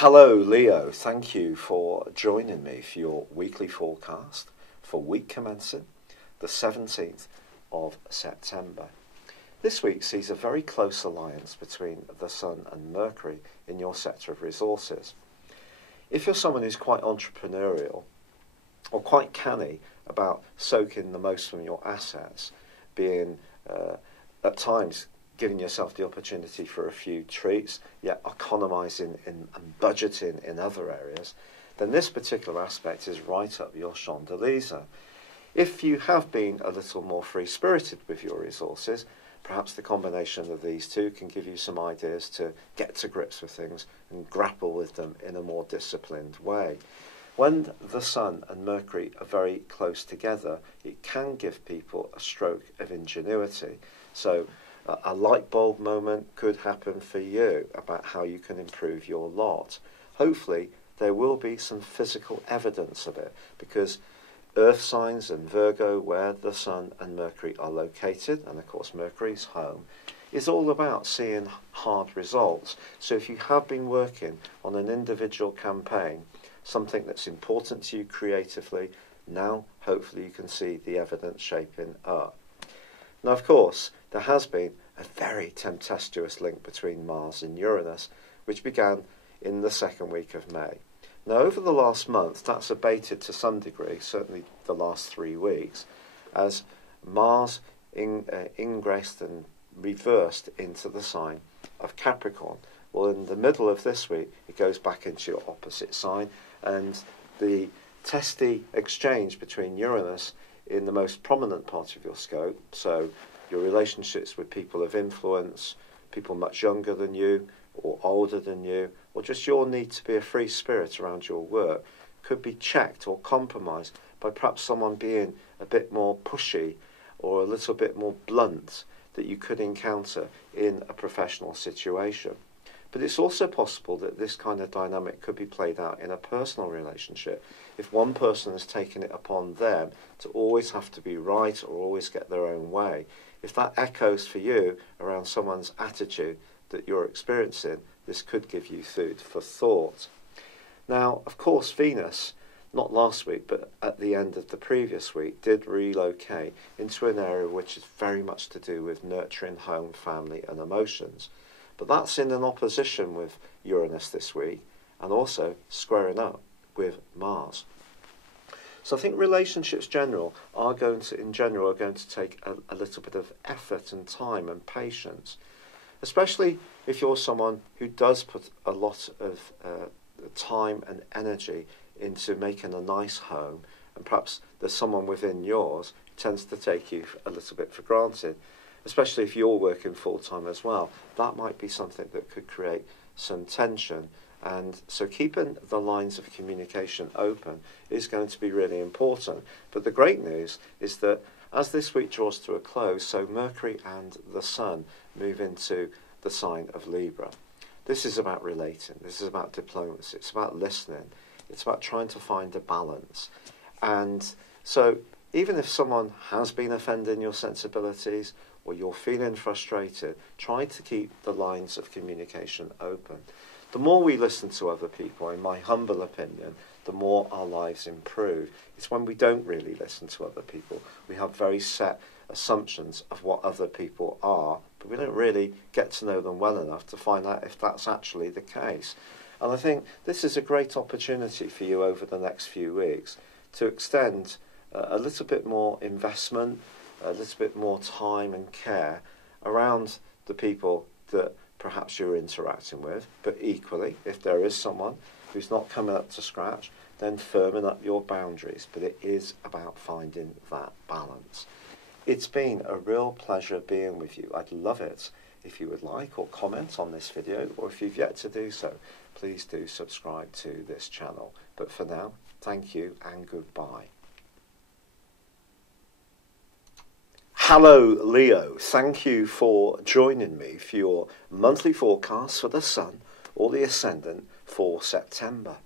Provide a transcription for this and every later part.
Hello Leo, thank you for joining me for your weekly forecast for week commencing the 17th of September. This week sees a very close alliance between the Sun and Mercury in your sector of resources. If you're someone who's quite entrepreneurial or quite canny about soaking the most from your assets, being at times giving yourself the opportunity for a few treats, yet economising and budgeting in other areas, then this particular aspect is right up your chandelier. If you have been a little more free-spirited with your resources, perhaps the combination of these two can give you some ideas to get to grips with things and grapple with them in a more disciplined way. When the Sun and Mercury are very close together, it can give people a stroke of ingenuity. So a light bulb moment could happen for you about how you can improve your lot. Hopefully there will be some physical evidence of it, because earth signs and Virgo, where the Sun and Mercury are located, and of course Mercury's home, is all about seeing hard results. So if you have been working on an individual campaign, something that's important to you creatively, now hopefully you can see the evidence shaping up. Now, of course, there has been a very tempestuous link between Mars and Uranus, which began in the second week of May. Now, over the last month, that's abated to some degree, certainly the last 3 weeks, as Mars ingressed and reversed into the sign of Capricorn. Well, in the middle of this week, it goes back into your opposite sign, and the testy exchange between Uranus in the most prominent part of your scope, so your relationships with people of influence, people much younger than you or older than you, or just your need to be a free spirit around your work, could be checked or compromised by perhaps someone being a bit more pushy or a little bit more blunt that you could encounter in a professional situation. But it's also possible that this kind of dynamic could be played out in a personal relationship. If one person has taken it upon them to always have to be right or always get their own way, if that echoes for you around someone's attitude that you're experiencing, this could give you food for thought. Now, of course, Venus, not last week, but at the end of the previous week, did relocate into an area which is very much to do with nurturing home, family and emotions. But that's in an opposition with Uranus this week, and also squaring up with Mars. So I think relationships are going to take a little bit of effort and time and patience, especially if you're someone who does put a lot of time and energy into making a nice home, and perhaps there's someone within yours who tends to take you a little bit for granted. Especially if you're working full-time as well, that might be something that could create some tension. And so keeping the lines of communication open is going to be really important. But the great news is that as this week draws to a close, so Mercury and the Sun move into the sign of Libra. This is about relating, this is about diplomacy, it's about listening, it's about trying to find a balance. And so even if someone has been offending your sensibilities, or you're feeling frustrated, try to keep the lines of communication open. The more we listen to other people, in my humble opinion, the more our lives improve. It's when we don't really listen to other people. We have very set assumptions of what other people are, but we don't really get to know them well enough to find out if that's actually the case. And I think this is a great opportunity for you over the next few weeks to extend a little bit more investment, a little bit more time and care around the people that perhaps you're interacting with, but equally, if there is someone who's not coming up to scratch, then firming up your boundaries. But it is about finding that balance. It's been a real pleasure being with you. I'd love it if you would like or comment on this video, or if you've yet to do so, please do subscribe to this channel. But for now, thank you and goodbye. Hello Leo, thank you for joining me for your monthly forecast for the Sun or the Ascendant for September.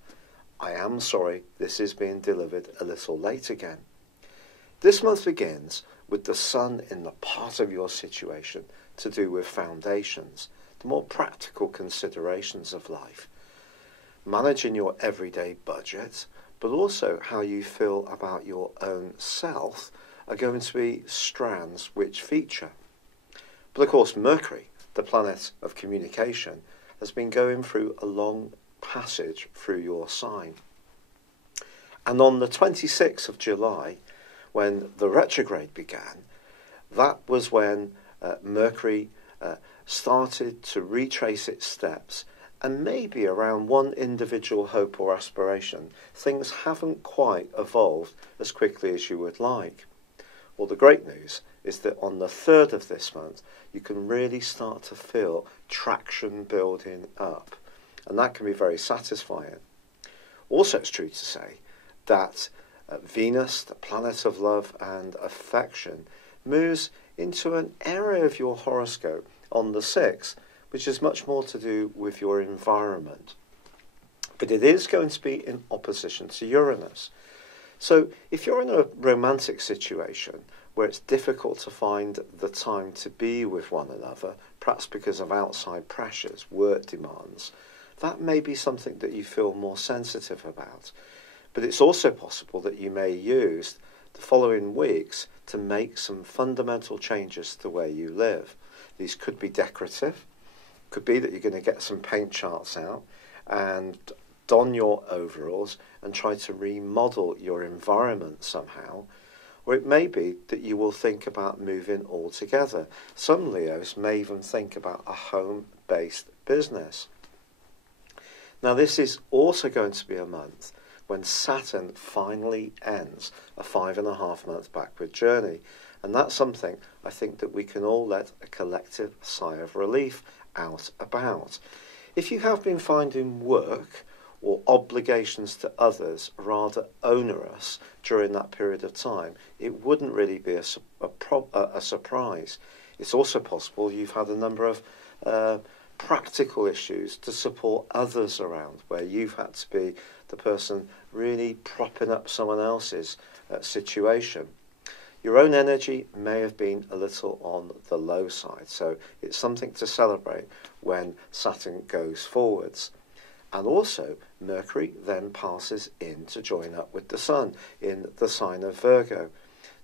I am sorry this is being delivered a little late again. This month begins with the Sun in the part of your situation to do with foundations, the more practical considerations of life. managing your everyday budget, but also how you feel about your own self are going to be strands which feature. But of course, Mercury, the planet of communication, has been going through a long passage through your sign. And on the 26th of July, when the retrograde began, that was when Mercury started to retrace its steps, and maybe around one individual hope or aspiration, things haven't quite evolved as quickly as you would like. Well, the great news is that on the 3rd of this month, you can really start to feel traction building up, and that can be very satisfying. Also, it's true to say that Venus, the planet of love and affection, moves into an area of your horoscope on the 6th, which is much more to do with your environment. But it is going to be in opposition to Uranus. So if you're in a romantic situation where it's difficult to find the time to be with one another, perhaps because of outside pressures, work demands, that may be something that you feel more sensitive about. But it's also possible that you may use the following weeks to make some fundamental changes to the way you live. These could be decorative, could be that you're going to get some paint charts out and don your overalls and try to remodel your environment somehow, or it may be that you will think about moving altogether. Some Leos may even think about a home-based business. Now, this is also going to be a month when Saturn finally ends a 5.5-month backward journey. And that's something I think that we can all let a collective sigh of relief out about. If you have been finding work or obligations to others rather onerous during that period of time, it wouldn't really be a surprise. It's also possible you've had a number of practical issues to support others around, where you've had to be the person really propping up someone else's situation. Your own energy may have been a little on the low side, so it's something to celebrate when Saturn goes forwards. And also, Mercury then passes in to join up with the Sun in the sign of Virgo.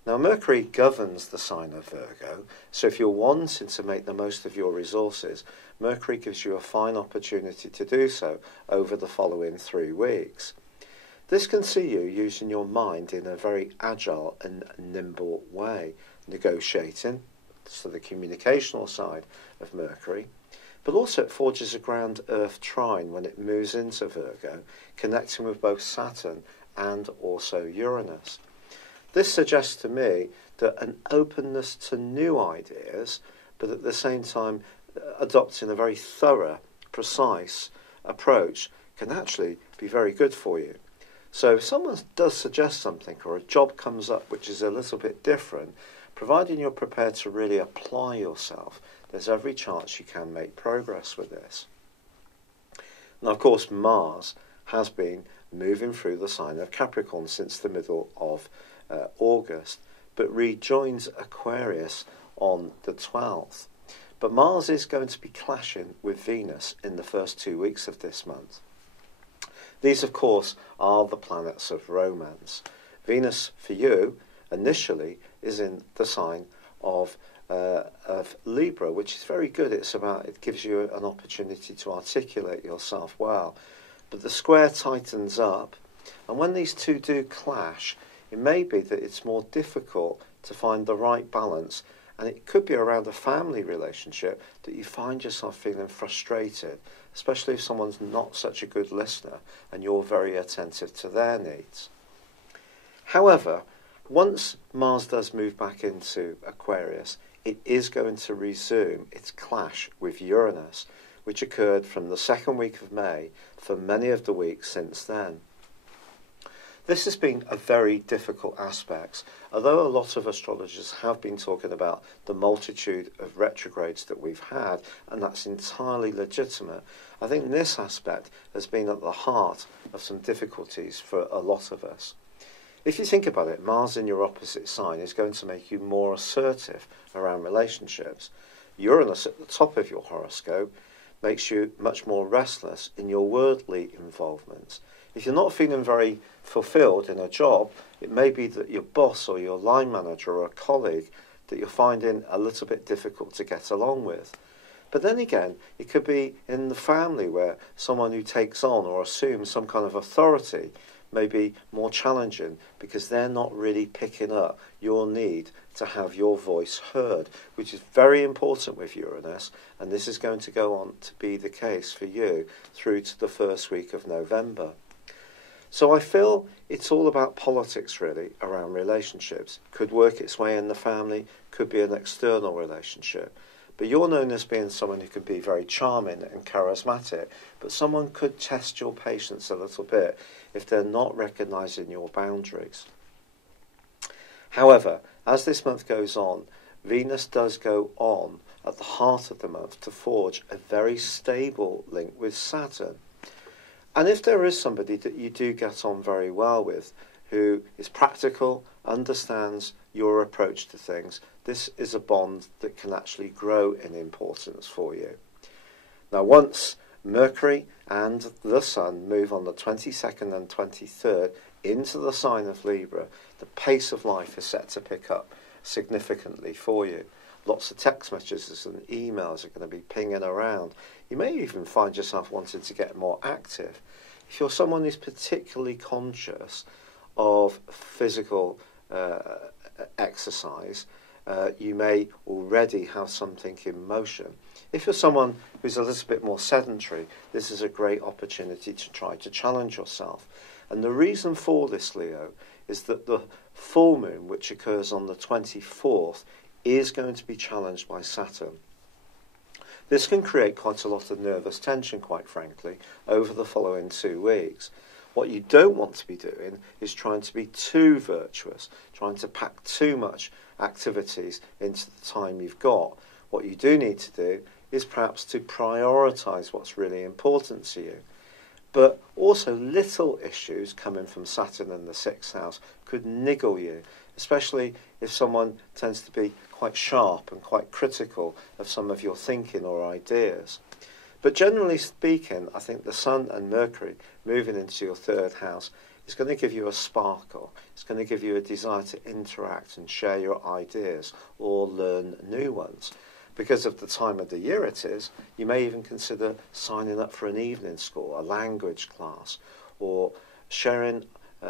Now, Mercury governs the sign of Virgo, so if you're wanting to make the most of your resources, Mercury gives you a fine opportunity to do so over the following 3 weeks. This can see you using your mind in a very agile and nimble way, negotiating, so the communicational side of Mercury, but also it forges a ground Earth trine when it moves into Virgo, connecting with both Saturn and also Uranus. This suggests to me that an openness to new ideas, but at the same time adopting a very thorough, precise approach, can actually be very good for you. So if someone does suggest something or a job comes up which is a little bit different, providing you're prepared to really apply yourself, there's every chance you can make progress with this. Now, of course, Mars has been moving through the sign of Capricorn since the middle of August, but rejoins Aquarius on the 12th. But Mars is going to be clashing with Venus in the first 2 weeks of this month. These, of course, are the planets of romance. Venus, for you, initially, is in the sign of Libra, which is very good. It gives you an opportunity to articulate yourself well. But the square tightens up, and when these two do clash, it may be that it's more difficult to find the right balance, and it could be around a family relationship that you find yourself feeling frustrated, especially if someone's not such a good listener and you're very attentive to their needs. However, once Mars does move back into Aquarius, it is going to resume its clash with Uranus, which occurred from the 2nd week of May for many of the weeks since then. This has been a very difficult aspect, although a lot of astrologers have been talking about the multitude of retrogrades that we've had, and that's entirely legitimate. I think this aspect has been at the heart of some difficulties for a lot of us. If you think about it, Mars in your opposite sign is going to make you more assertive around relationships. Uranus at the top of your horoscope makes you much more restless in your worldly involvements. If you're not feeling very fulfilled in a job, it may be that your boss or your line manager or a colleague that you're finding a little bit difficult to get along with. But then again, it could be in the family where someone who takes on or assumes some kind of authority may be more challenging because they're not really picking up your need to have your voice heard, which is very important with Uranus, and this is going to go on to be the case for you through to the first week of November. So I feel it's all about politics really around relationships. Could work its way in the family, could be an external relationship. But you're known as being someone who can be very charming and charismatic, but someone could test your patience a little bit if they're not recognising your boundaries. However, as this month goes on, Venus does go on at the heart of the month to forge a very stable link with Saturn. And if there is somebody that you do get on very well with, who is practical, understands your approach to things, this is a bond that can actually grow in importance for you. Now, once Mercury and the Sun move on the 22nd and 23rd into the sign of Libra, the pace of life is set to pick up significantly for you. Lots of text messages and emails are going to be pinging around. You may even find yourself wanting to get more active. If you're someone who's particularly conscious of physical exercise, you may already have something in motion. If you're someone who's a little bit more sedentary, this is a great opportunity to try to challenge yourself. And the reason for this, Leo, is that the full moon, which occurs on the 24th, is going to be challenged by Saturn. This can create quite a lot of nervous tension, quite frankly, over the following 2 weeks. What you don't want to be doing is trying to be too virtuous, trying to pack too much activities into the time you've got. What you do need to do is perhaps to prioritise what's really important to you. But also little issues coming from Saturn in the 6th house could niggle you, especially if someone tends to be quite sharp and quite critical of some of your thinking or ideas. But generally speaking, I think the Sun and Mercury moving into your 3rd house is going to give you a sparkle. It's going to give you a desire to interact and share your ideas or learn new ones. Because of the time of the year it is, you may even consider signing up for an evening school, a language class, or sharing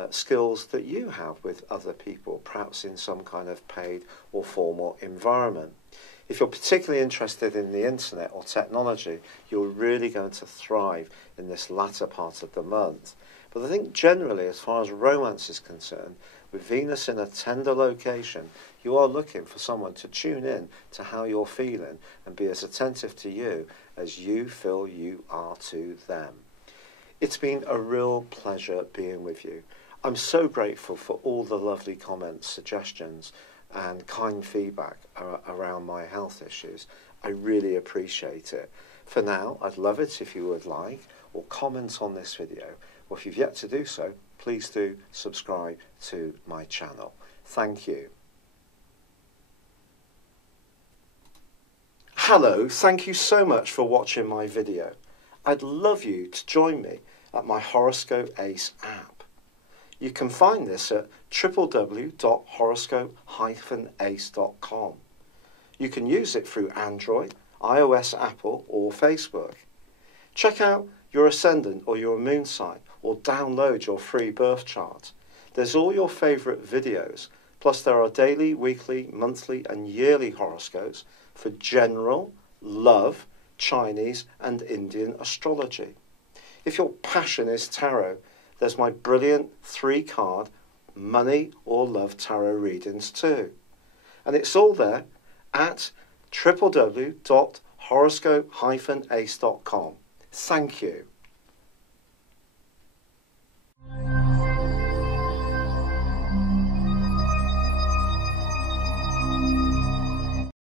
skills that you have with other people, perhaps in some kind of paid or formal environment. If you're particularly interested in the internet or technology, you're really going to thrive in this latter part of the month. But I think generally, as far as romance is concerned, with Venus in a tender location, you are looking for someone to tune in to how you're feeling and be as attentive to you as you feel you are to them. It's been a real pleasure being with you. I'm so grateful for all the lovely comments, suggestions, and kind feedback around my health issues. I really appreciate it. For now, I'd love it if you would like or comment on this video, or if you've yet to do so, please do subscribe to my channel. Thank you. Hello, thank you so much for watching my video. I'd love you to join me at my Horoscope Ace app. You can find this at www.horoscope-ace.com. You can use it through Android, iOS, Apple, or Facebook. Check out your ascendant or your moon sign, or download your free birth chart. There's all your favourite videos, plus there are daily, weekly, monthly and yearly horoscopes for general, love, Chinese and Indian astrology. If your passion is tarot, there's my brilliant 3-card money or love tarot readings too. And it's all there at www.horoscope-ace.com. Thank you.